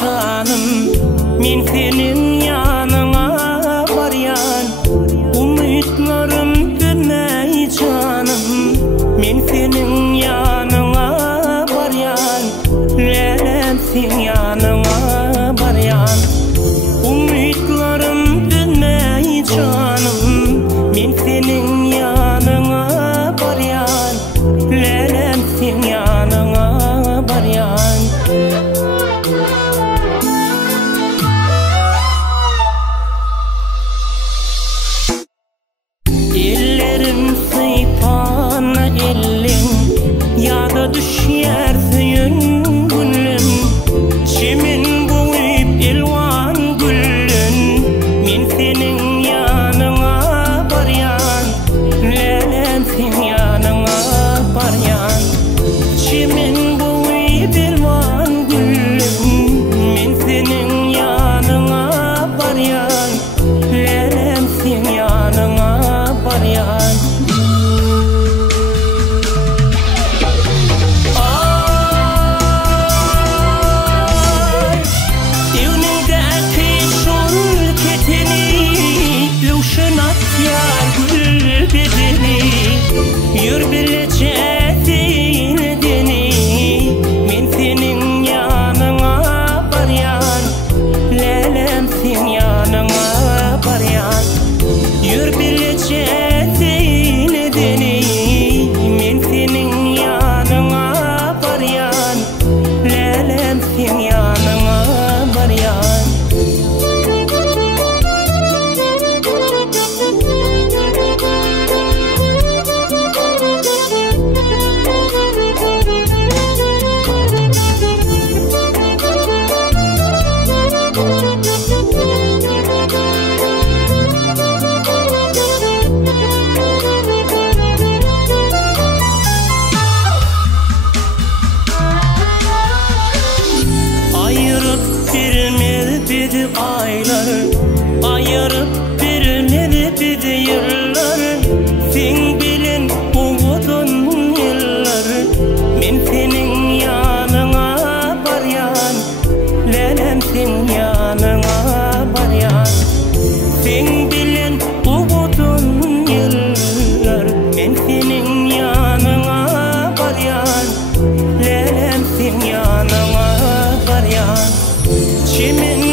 Canım, men senin yanına baryan, umutlarım dönmey canım. Men senin yanına baryan, lelem sen yanına baryan, umutlarım dönmey canım. Men senin yanına baryan, lelem sen yanına baryan. Ellerim sıypana elin, yada düşer suyun gülün. Çimin boyup elvan gülün, men senin yanına baryan, lelem sen yanına baryan. Çimin boyup elvan gülün, men senin yanına baryan, lelem sen yanına baryan. Yür bileceğin deni, men senin yanına baryan, lelem sen yanına baryan. Yür bileceğin deni, men senin yanına baryan, lelem sen yanına baryan. Bizi aylar, ayırıp birmedi bizi yıllar. Sen bilin bu uzun yıllar, men senin yanına baryan, lelem sen yanına baryan. Sen bilin bu uzun yıllar, men senin yanına baryan, lelem sen yanına baryan. Çimin